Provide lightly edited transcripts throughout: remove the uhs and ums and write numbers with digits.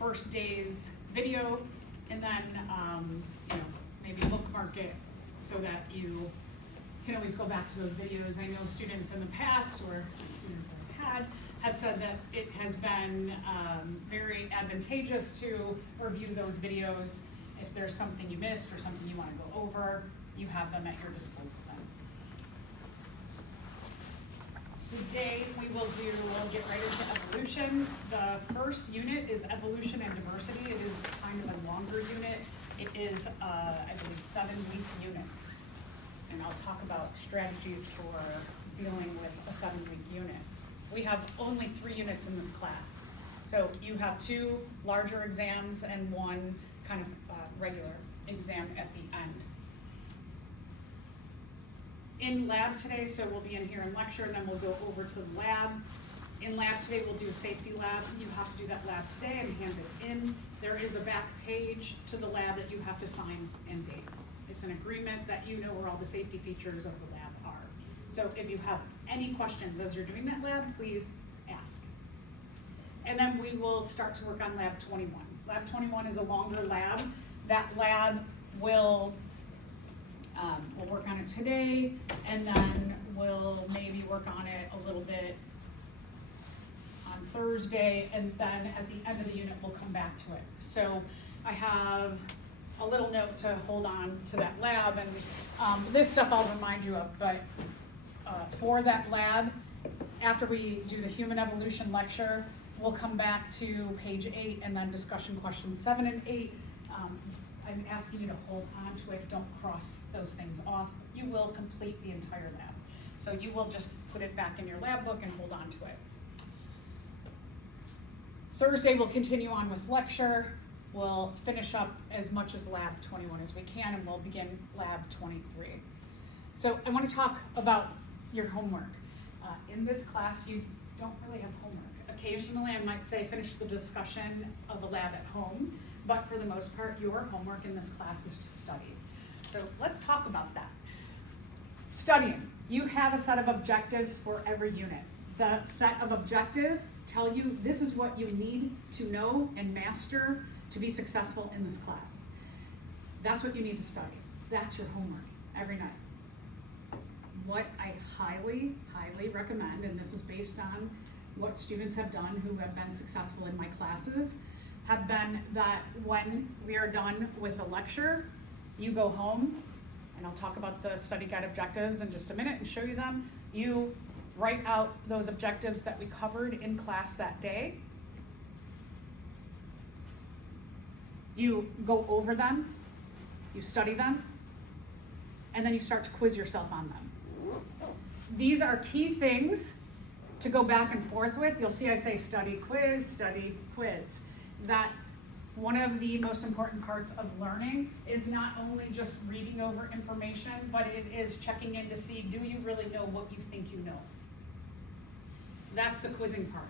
first day's video, and then maybe bookmark it so that you can always go back to those videos. I know students in the past, or students I've had, have said that it has been very advantageous to review those videos. If there's something you missed or something you want to go over, you have them at your disposal then. Today we'll get right into evolution. The first unit is evolution and diversity. It is kind of a longer unit. It is, I believe, 7-week unit. And I'll talk about strategies for dealing with a 7-week unit. We have only 3 units in this class. So you have 2 larger exams and 1 kind of regular exam at the end. In lab today, so we'll be in here in lecture and then we'll go over to the lab. In lab today, we'll do a safety lab. You have to do that lab today and hand it in. There is a back page to the lab that you have to sign and date. It's an agreement that you know where all the safety features of the lab are. So if you have any questions as you're doing that lab, please ask. And then we will start to work on lab 21. Lab 21 is a longer lab. That lab we'll work on it today, and then we'll maybe work on it a little bit on Thursday, and then at the end of the unit we'll come back to it. So I have a little note to hold on to that lab, and this stuff I'll remind you of, but for that lab, after we do the human evolution lecture, we'll come back to page 8 and then discussion questions 7 and 8. I'm asking you to hold on to it, don't cross those things off. You will complete the entire lab. So you will just put it back in your lab book and hold on to it. Thursday we'll continue on with lecture. We'll finish up as much as lab 21 as we can, and we'll begin lab 23. So I want to talk about your homework. In this class, you don't really have homework. Occasionally, I might say finish the discussion of the lab at home, but for the most part, your homework in this class is to study. So let's talk about that. Studying. You have a set of objectives for every unit. The set of objectives tell you this is what you need to know and master to be successful in this class. That's what you need to study. That's your homework every night. What I highly, highly recommend, and this is based on what students have done who have been successful in my classes, have been that when we are done with a lecture, you go home, and I'll talk about the study guide objectives in just a minute and show you them. You write out those objectives that we covered in class that day. You go over them, you study them, and then you start to quiz yourself on them. These are key things to go back and forth with. You'll see I say study, quiz, that one of the most important parts of learning is not only just reading over information, but it is checking in to see, do you really know what you think you know? That's the quizzing part.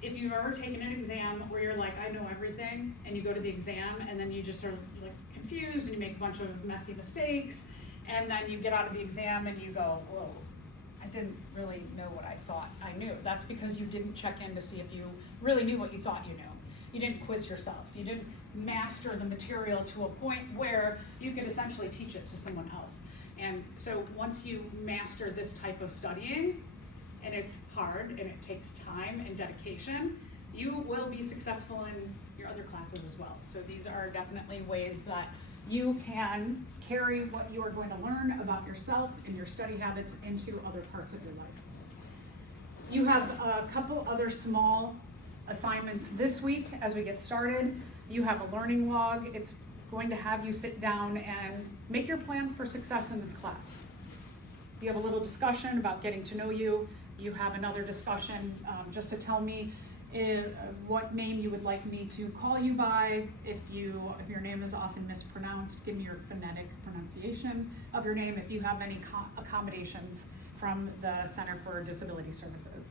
If you've ever taken an exam where you're like, I know everything, and you go to the exam and then you just are like confused and you make a bunch of messy mistakes, and then you get out of the exam and you go, whoa, I didn't really know what I thought I knew. That's because you didn't check in to see if you really knew what you thought you knew. You didn't quiz yourself. You didn't master the material to a point where you could essentially teach it to someone else. And so once you master this type of studying, and it's hard and it takes time and dedication, you will be successful in your other classes as well. So these are definitely ways that you can carry what you are going to learn about yourself and your study habits into other parts of your life. You have a couple other small assignments this week as we get started. You have a learning log. It's going to have you sit down and make your plan for success in this class. You have a little discussion about getting to know you. You have another discussion just to tell me what name you would like me to call you by. If your name is often mispronounced, give me your phonetic pronunciation of your name. If you have any accommodations from the Center for Disability Services.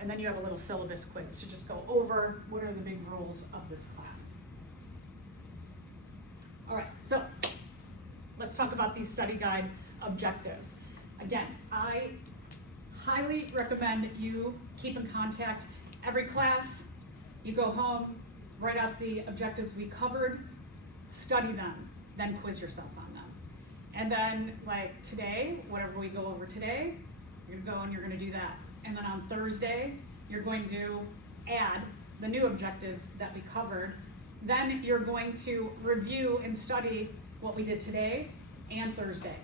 And then you have a little syllabus quiz to just go over what are the big rules of this class. All right, so let's talk about these study guide objectives. Again, I highly recommend you keep in contact every class. You go home, write out the objectives we covered, study them, then quiz yourself on them. And then like today, whatever we go over today, you're gonna go and you're gonna do that. And then on Thursday, you're going to add the new objectives that we covered. Then you're going to review and study what we did today and Thursday.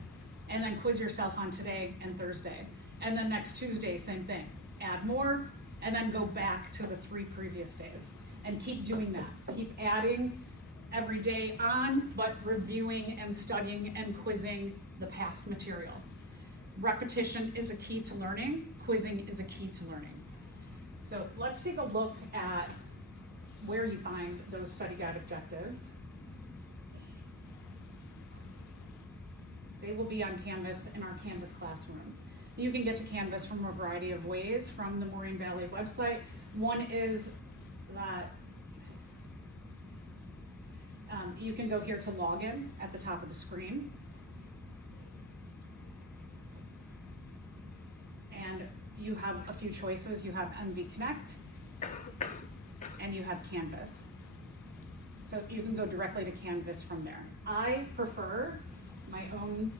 And then quiz yourself on today and Thursday. And then next Tuesday, same thing. Add more, and then go back to the 3 previous days. And keep doing that. Keep adding every day on, but reviewing and studying and quizzing the past material. Repetition is a key to learning. Quizzing is a key to learning. So let's take a look at where you find those study guide objectives. They will be on Canvas in our Canvas classroom. You can get to Canvas from a variety of ways from the Moraine Valley website. One is that you can go here to login at the top of the screen. And you have a few choices. You have MV Connect and you have Canvas. So you can go directly to Canvas from there. I prefer, my own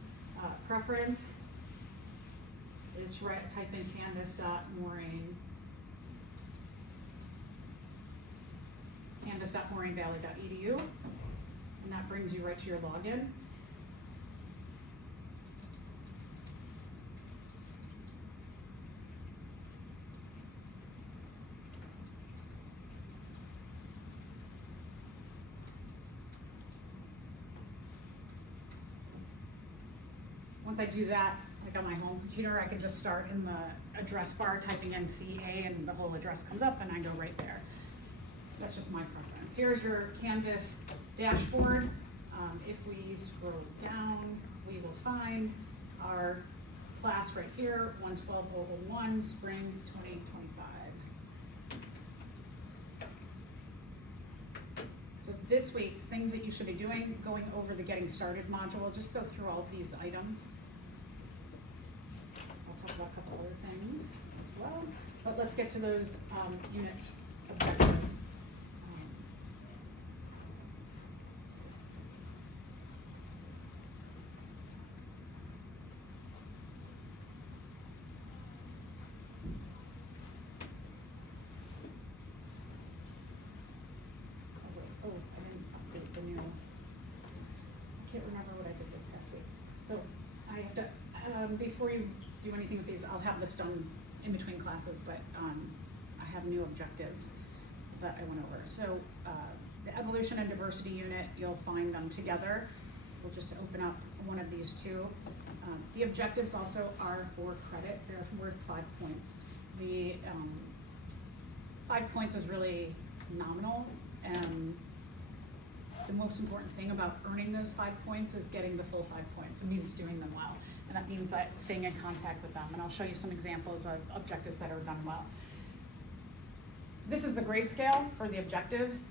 preference is to type in canvas.morainevalley.edu, and that brings you right to your login. Once I do that, like on my home computer, I can just start in the address bar, typing in CA, and the whole address comes up, and I go right there. That's just my preference. Here's your Canvas dashboard. If we scroll down, we will find our class right here, 112.001, spring 2025. So this week, things that you should be doing, going over the Getting Started module, just go through all of these items. I'll talk about a couple other things as well, but let's get to those unit objectives. Before you do anything with these, I'll have this done in between classes, but I have new objectives that I went over. So the evolution and diversity unit, you'll find them together. We'll just open up one of these two. The objectives also are for credit. They're worth 5 points. The 5 points is really nominal, and the most important thing about earning those 5 points is getting the full 5 points. It means doing them well. And that means that staying in contact with them. And I'll show you some examples of objectives that are done well. This is the grade scale for the objectives.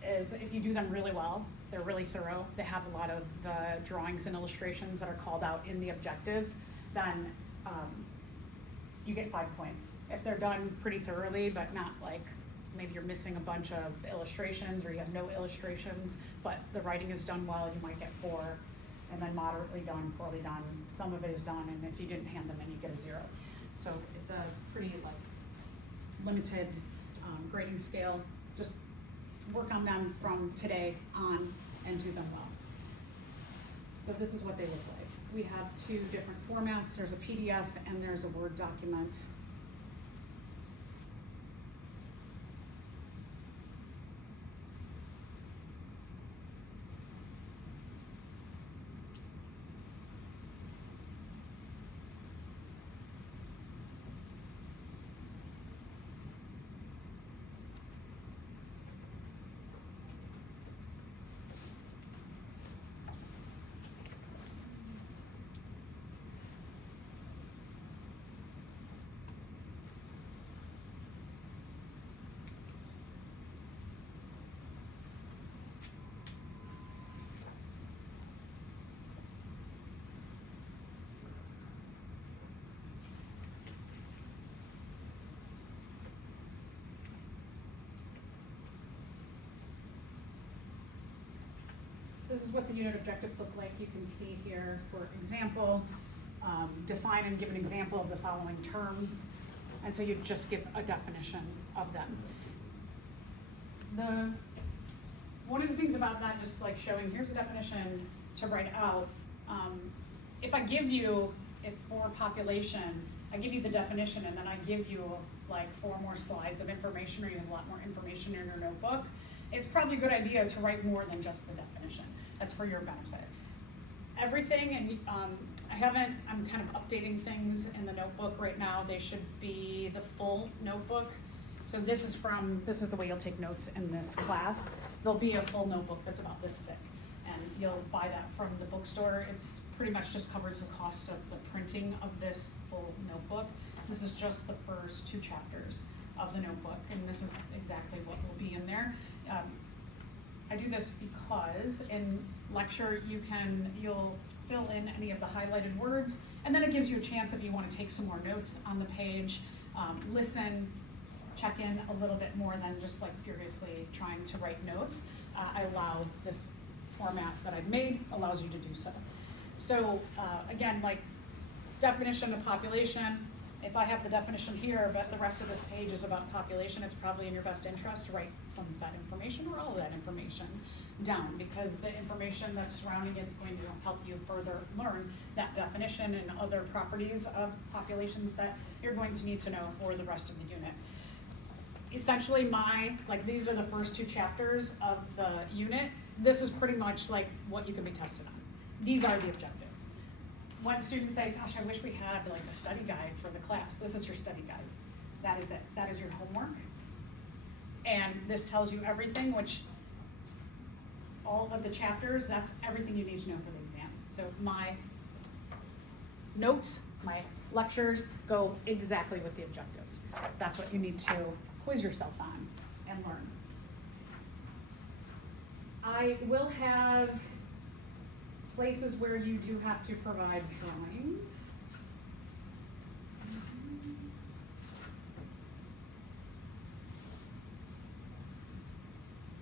Is if you do them really well, they're really thorough, they have a lot of the drawings and illustrations that are called out in the objectives, then you get 5 points. If they're done pretty thoroughly, but not like, maybe you're missing a bunch of illustrations or you have no illustrations, but the writing is done well, you might get 4. And then moderately done, poorly done, some of it is done, and if you didn't hand them in, you get a 0. So it's a pretty limited grading scale. Just work on them from today on and do them well. So this is what they look like. We have 2 different formats. There's a PDF and there's a Word document. this is what the unit objectives look like. You can see here, for example, define and give an example of the following terms. And so you just give a definition of them. One of the things about that, just like showing, here's a definition to write out. If I give you, for population, I give you the definition and then I give you like 4 more slides of information, or you have a lot more information in your notebook, it's probably a good idea to write more than just the definition. That's for your benefit. Everything, and I'm kind of updating things in the notebook right now. They should be the full notebook. So this is the way you'll take notes in this class. There'll be a full notebook that's about this thick, and you'll buy that from the bookstore. It's pretty much just covers the cost of the printing of this full notebook. This is just the first 2 chapters of the notebook, and this is exactly what will be in there. I do this because in lecture you'll fill in any of the highlighted words, and then it gives you a chance if you want to take some more notes on the page, listen, check in a little bit more than just like furiously trying to write notes. I allow this format that I've made allows you to do so. So again, like definition of population, if I have the definition here, but the rest of this page is about population, it's probably in your best interest to write some of that information or all of that information down, because the information that's surrounding it is going to help you further learn that definition and other properties of populations that you're going to need to know for the rest of the unit. Essentially these are the first 2 chapters of the unit. This is pretty much like what you can be tested on. These are the objectives. When students say, gosh, I wish we had like a study guide for the class, this is your study guide. That is it. That is your homework. And this tells you everything, which all of the chapters, that's everything you need to know for the exam. So my notes, my lectures go exactly with the objectives. That's what you need to quiz yourself on and learn. I will have places where you do have to provide drawings.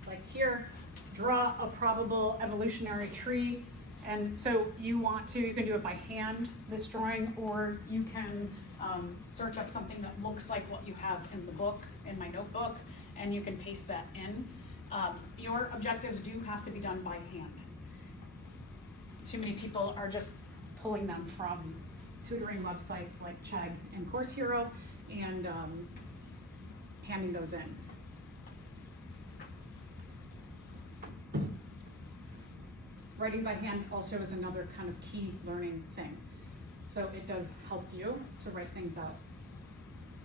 Like here, draw a probable evolutionary tree. And so you can do it by hand, this drawing, or you can search up something that looks like what you have in the book, in my notebook, and you can paste that in. Your objectives do have to be done by hand. Too many people are just pulling them from tutoring websites like Chegg and Course Hero and handing those in. Writing by hand also is another kind of key learning thing. So it does help you to write things out.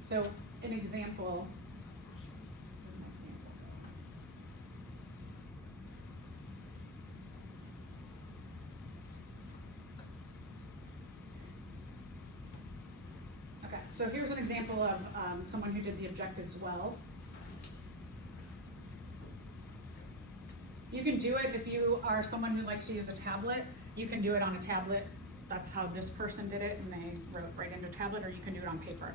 So an example. Okay, so here's an example of someone who did the objectives well. You can do it if you are someone who likes to use a tablet. You can do it on a tablet. That's how this person did it, and they wrote right into a tablet, or you can do it on paper.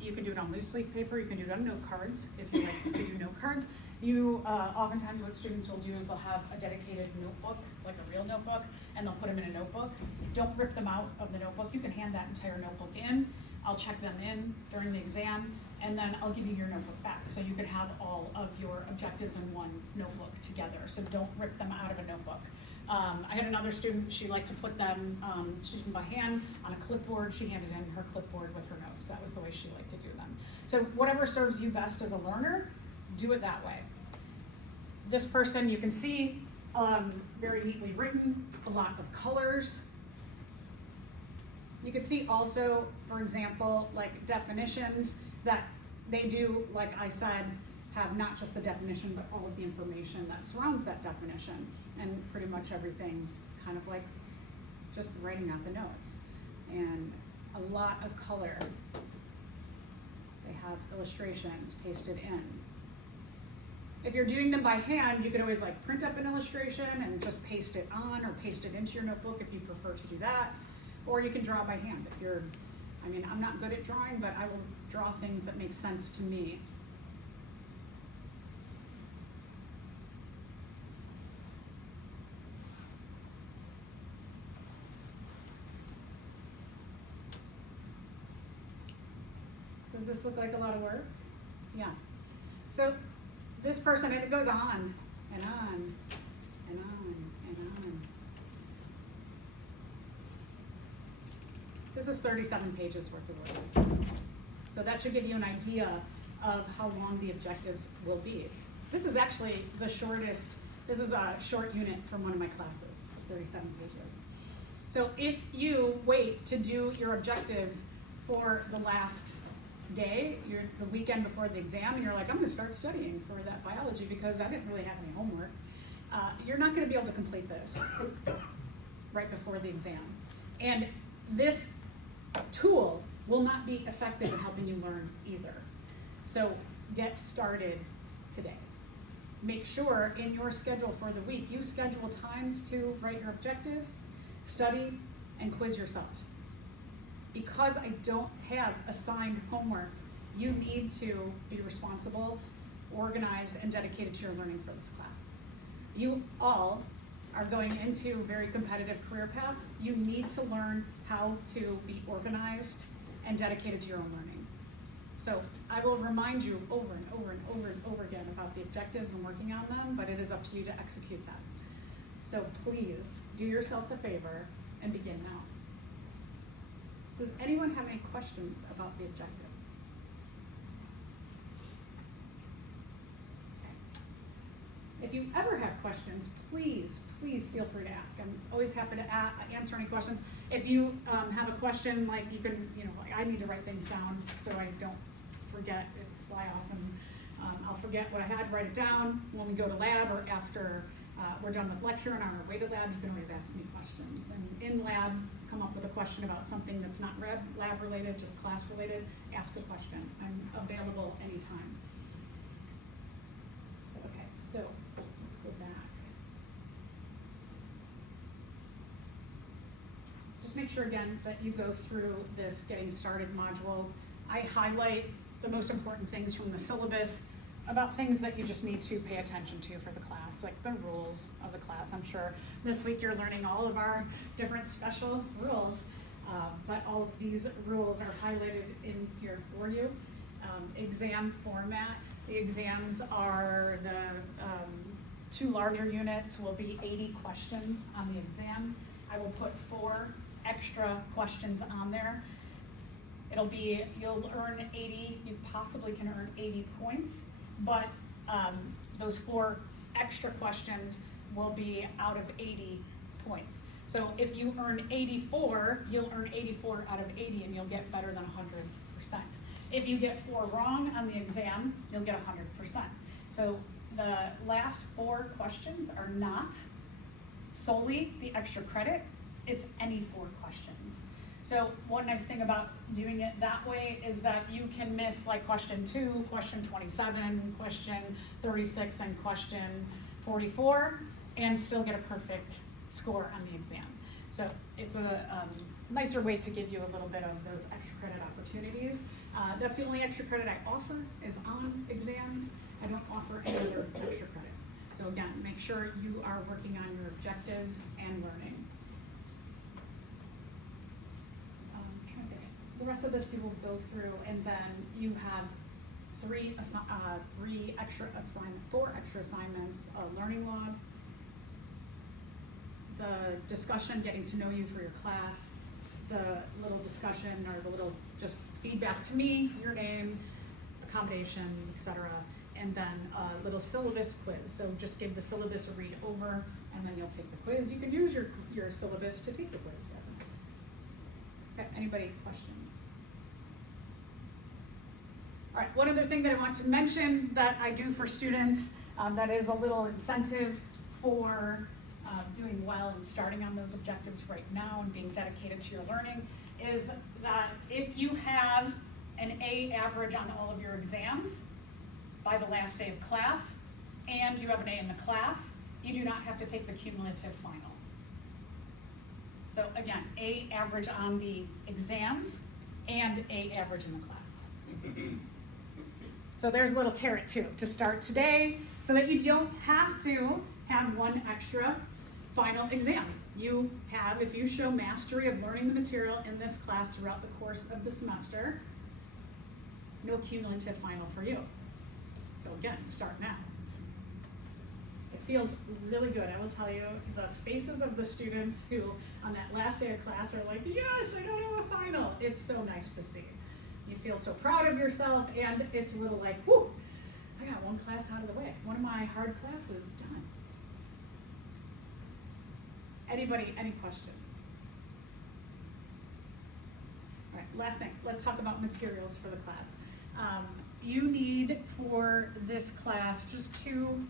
You can do it on loose leaf paper. You can do it on note cards if you like to do note cards. Oftentimes what students will do is they'll have a dedicated notebook, like a real notebook, and they'll put them in a notebook. Don't rip them out of the notebook. You can hand that entire notebook in. I'll check them in during the exam, and then I'll give you your notebook back. So you could have all of your objectives in one notebook together. So don't rip them out of a notebook. I had another student, she liked to put them, she did them by hand on a clipboard. She handed in her clipboard with her notes. That was the way she liked to do them. So whatever serves you best as a learner, do it that way. This person, you can see, very neatly written, a lot of colors. You can see also, for example, like definitions that they do, like I said, have not just the definition, but all of the information that surrounds that definition. And pretty much everything is kind of like just writing out the notes. And a lot of color. They have illustrations pasted in. If you're doing them by hand, you could always like print up an illustration and just paste it on or paste it into your notebook if you prefer to do that. Or you can draw by hand. I'm not good at drawing, but I will draw things that make sense to me. Does this look like a lot of work? Yeah. So this person, and it goes on and on and on and on. This is 37 pages worth of work. So that should give you an idea of how long the objectives will be. This is actually the shortest, this is a short unit from one of my classes, 37 pages. So if you wait to do your objectives for the last day, the weekend before the exam, and you're like, I'm gonna start studying for that biology because I didn't really have any homework, you're not gonna be able to complete this right before the exam. And this tool will not be effective in helping you learn either. So get started today. Make sure in your schedule for the week, you schedule times to write your objectives, study, and quiz yourselves. Because I don't have assigned homework, you need to be responsible, organized, and dedicated to your learning for this class. You all are going into very competitive career paths. You need to learn how to be organized and dedicated to your own learning. So I will remind you over and over and over and over again about the objectives and working on them, but it is up to you to execute them. So please do yourself the favor and begin now. Does anyone have any questions about the objectives? Okay. If you ever have questions, please feel free to ask. I'm always happy to answer any questions. If you have a question, like you can, like I need to write things down so I don't forget it, fly off, and I'll forget what I had, write it down when we go to lab or after we're done with lecture and on our way to lab. You can always ask me questions. And in lab, come up with a question about something that's not lab related, just class related, ask a question. I'm available anytime. Okay, so let's go back. Just make sure again that you go through this getting started module. I highlight the most important things from the syllabus about things that you just need to pay attention to for the class, like the rules of the class. I'm sure this week you're learning all of our different special rules, but all of these rules are highlighted in here for you. Exam format. The exams are the 2 larger units will be 80 questions on the exam. I will put 4 extra questions on there. It'll be, you'll earn 80, you possibly can earn 80 points, but those 4 extra questions will be out of 80 points. So if you earn 84, you'll earn 84 out of 80 and you'll get better than 100%. If you get 4 wrong on the exam, you'll get 100%. So the last 4 questions are not solely the extra credit, it's any 4 questions. So one nice thing about doing it that way is that you can miss like question 2, question 27, question 36, and question 44, and still get a perfect score on the exam. So it's a nicer way to give you a little bit of those extra credit opportunities. That's the only extra credit I offer is on exams. I don't offer any other extra credit. So again, make sure you are working on your objectives and learning. The rest of this you will go through, and then you have 4 extra assignments, a learning log, the discussion, getting to know you for your class, the little discussion or the little just feedback to me, your name, accommodations, etc., and then a little syllabus quiz. So just give the syllabus a read over, and then you'll take the quiz. You can use your syllabus to take the quiz. Okay, anybody questions? All right, one other thing that I want to mention that I do for students that is a little incentive for doing well and starting on those objectives right now and being dedicated to your learning is that if you have an A average on all of your exams by the last day of class and you have an A in the class, you do not have to take the cumulative final. So again, A average on the exams and A average in the class. So there's a little carrot too, to start today so that you don't have to have 1 extra final exam. You have, if you show mastery of learning the material in this class throughout the course of the semester, no cumulative final for you. So again, start now. It feels really good. I will tell you, the faces of the students who on that last day of class are like, yes, I don't have a final. It's so nice to see. You feel so proud of yourself, and it's a little like, whoo, I got one class out of the way. One of my hard classes done. Anybody, any questions? All right, last thing, let's talk about materials for the class. You need for this class just 2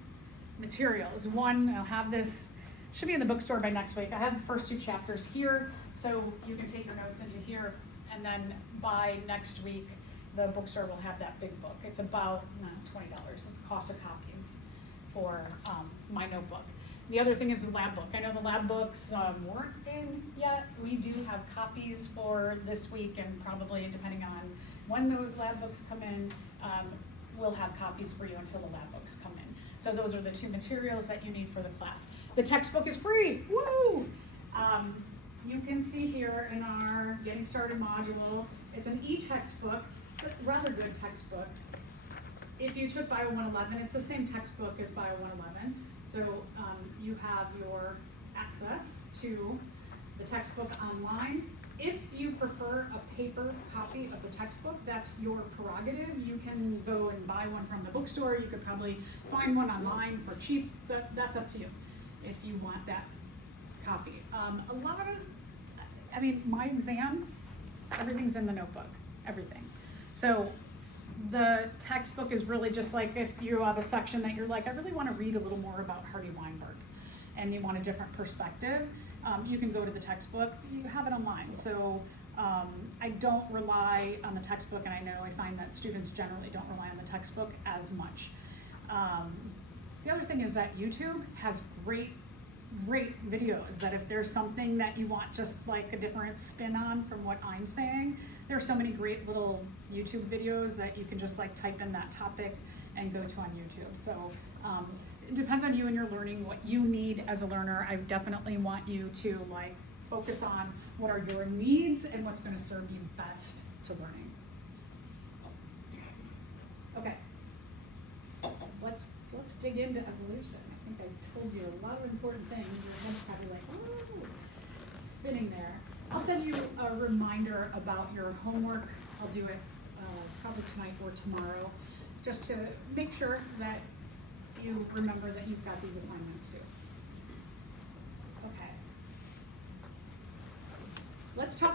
materials. One, I'll have this, should be in the bookstore by next week. I have the first 2 chapters here, so you can take your notes into here, and then by next week, the bookstore will have that big book. It's about $20. It's the cost of copies for my notebook. The other thing is the lab book. I know the lab books weren't in yet. We do have copies for this week, and probably depending on when those lab books come in, we'll have copies for you until the lab books come in. So those are the 2 materials that you need for the class. The textbook is free, woo! You can see here in our Getting Started module, it's an e-textbook. It's a rather good textbook. If you took Bio 111, it's the same textbook as Bio 111. So you have your access to the textbook online. If you prefer a paper copy of the textbook, that's your prerogative. You can go and buy one from the bookstore. You could probably find one online for cheap. That's up to you if you want that copy. A lot of, I mean, my exam, everything's in the notebook, everything. So the textbook is really just like if you have a section that you're like, I really want to read a little more about Hardy Weinberg, and you want a different perspective, you can go to the textbook. You have it online. So I don't rely on the textbook, and I know I find that students generally don't rely on the textbook as much. The other thing is that YouTube has great videos that if there's something that you want just like a different spin on from what I'm saying, there are so many great little YouTube videos that you can just like type in that topic and go to on YouTube. So it depends on you and your learning, what you need as a learner. I definitely want you to like focus on what are your needs and what's going to serve you best to learning. Okay, let's dig into evolution. I think I told you a lot of important things. Your head's probably like, ooh, spinning there. I'll send you a reminder about your homework. I'll do it probably tonight or tomorrow, just to make sure that you remember that you've got these assignments due. Okay. Let's talk about